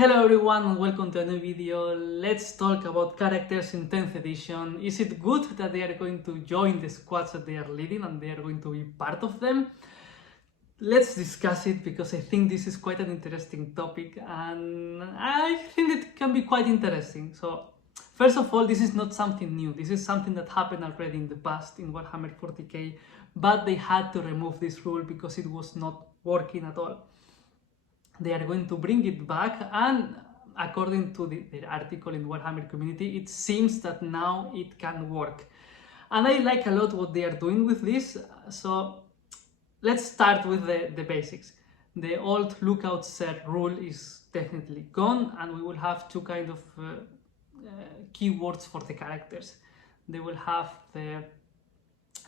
Hello everyone and welcome to a new video. Let's talk about characters in 10th edition. Is it good that they are going to join the squads that they are leading and they are going to be part of them? Let's discuss it because I think this is quite an interesting topic and I think it can be quite interesting. So first of all, this is not something new. This is something that happened already in the past in Warhammer 40k, but they had to remove this rule because it was not working at all. They are going to bring it back, and according to the article in Warhammer community, it seems that now it can work. And I like a lot what they are doing with this. So let's start with the basics. The old lookout set rule is definitely gone, and we will have two kind of keywords for the characters. They will have the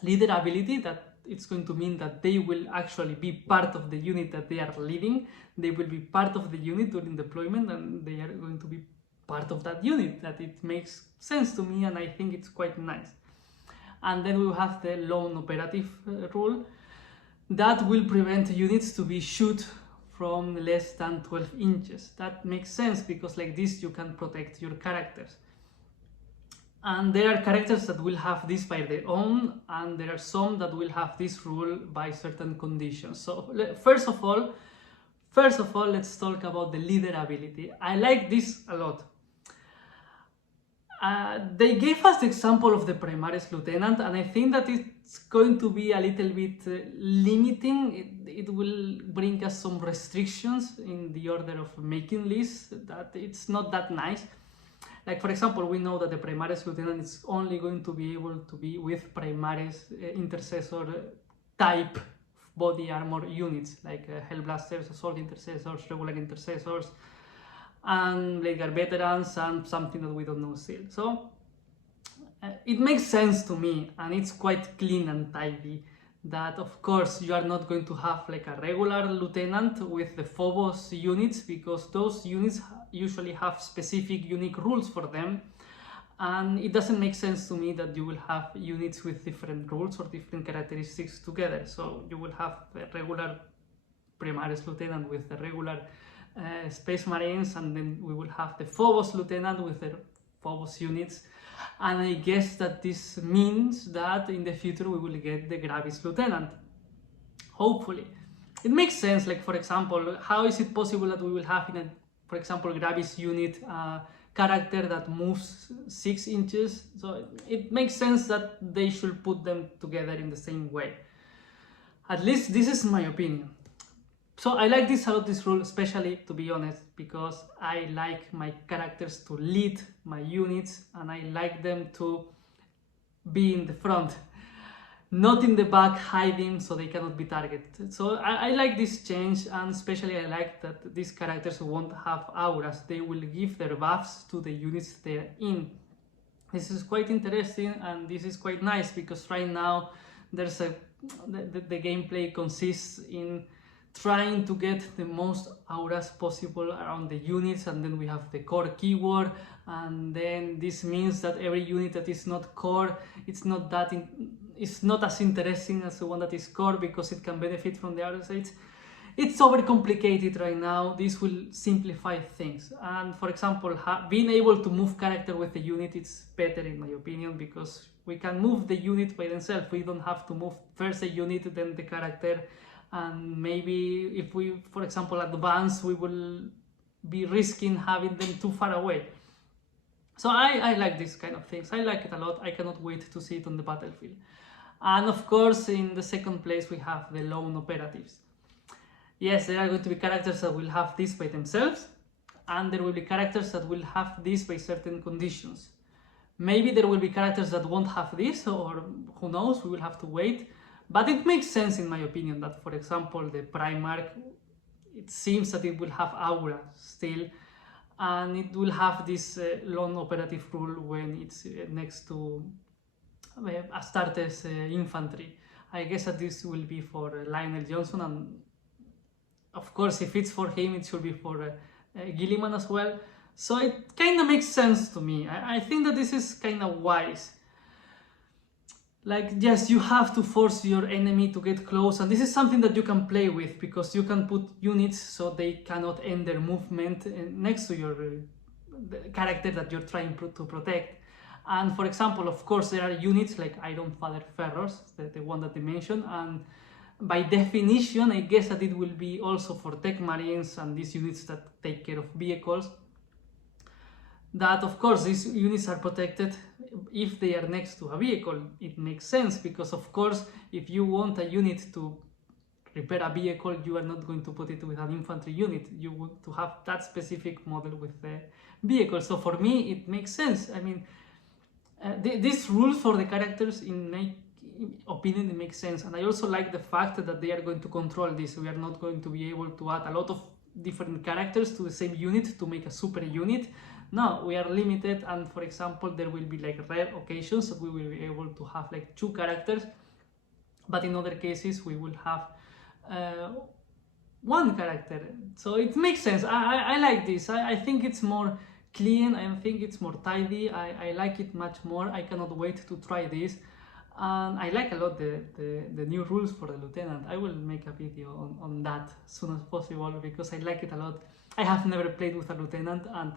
leader ability, that it's going to mean that they will actually be part of the unit that they are leading. They will be part of the unit during deployment and they are going to be part of that unit. That it makes sense to me and I think it's quite nice. And then we will have the lone operative rule that will prevent units to be shoot from less than 12 inches. That makes sense because like this you can protect your characters. And there are characters that will have this by their own, and there are some that will have this rule by certain conditions. So first of all, let's talk about the leader ability. I like this a lot. They gave us the example of the Primaris Lieutenant, and I think that it's going to be a little bit limiting. It will bring us some restrictions in the order of making lists, that it's not that nice. Like, for example, we know that the Primaris Lieutenant is only going to be able to be with Primaris Intercessor type body armor units, like Hellblasters, Assault Intercessors, Regular Intercessors, and Blade Guard Veterans, and something that we don't know still. So, it makes sense to me, and it's quite clean and tidy, that of course you are not going to have like a regular lieutenant with the Phobos units, because those units usually have specific unique rules for them, and it doesn't make sense to me that you will have units with different rules or different characteristics together. So you will have the regular Primaris Lieutenant with the regular Space Marines, and then we will have the Phobos Lieutenant with the Phobos units. And I guess that this means that in the future we will get the Gravis Lieutenant, hopefully. It makes sense. Like, for example, how is it possible that we will have in a, for example, Gravis unit character that moves 6 inches? So it makes sense that they should put them together in the same way. At least this is my opinion. So I like this a lot, this rule, especially, to be honest, because I like my characters to lead my units and I like them to be in the front, not in the back hiding so they cannot be targeted. So I like this change, and especially I like that these characters won't have auras. They will give their buffs to the units they're in. This is quite interesting and this is quite nice, because right now there's the gameplay consists in trying to get the most auras possible around the units, and then we have the core keyword, and then this means that every unit that is not core, it's not as interesting as the one that is core, because it can benefit from the auras. It's overcomplicated right now. This will simplify things, and for example, being able to move character with the unit, it's better in my opinion, because we can move the unit by themselves. We don't have to move first the unit, then the character. And maybe if we, for example, advance, we will be risking having them too far away. So I like these kind of things. I like it a lot. I cannot wait to see it on the battlefield. And of course, in the second place, we have the lone operatives. Yes, there are going to be characters that will have this by themselves, and there will be characters that will have this by certain conditions. Maybe there will be characters that won't have this, or who knows, we will have to wait. But it makes sense in my opinion that, for example, the Primarch, it seems that it will have aura still, and it will have this lone operative rule when it's next to Astartes infantry. I guess that this will be for Lionel Johnson, and of course if it's for him, it should be for Gilliman as well. So it kind of makes sense to me. I think that this is kind of wise. like, yes, you have to force your enemy to get close, and this is something that you can play with, because you can put units so they cannot end their movement next to your the character that you're trying to protect. And for example, of course, there are units like Iron Father Ferros, the one that they mentioned, and by definition, I guess that it will be also for tech marines and these units that take care of vehicles, that of course these units are protected if they are next to a vehicle. It makes sense, because of course if you want a unit to repair a vehicle, you are not going to put it with an infantry unit. You want to have that specific model with the vehicle. So for me it makes sense. I mean, these rules for the characters, in my opinion, it makes sense. And I also like the fact that they are going to control this. We are not going to be able to add a lot of different characters to the same unit to make a super unit. No, we are limited, and for example, there will be like rare occasions that we will be able to have like 2 characters, but in other cases we will have 1 character. So it makes sense. I like this. I think it's more clean. I think it's more tidy. I like it much more. I cannot wait to try this. And I like a lot the new rules for the lieutenant. I will make a video on that as soon as possible, because I like it a lot. I have never played with a lieutenant, and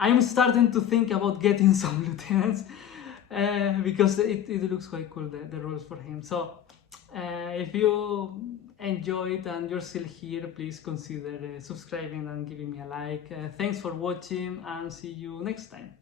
I'm starting to think about getting some lieutenants, because it looks quite cool, the rules for him. So if you enjoyed and you're still here, please consider subscribing and giving me a like. Thanks for watching, and see you next time.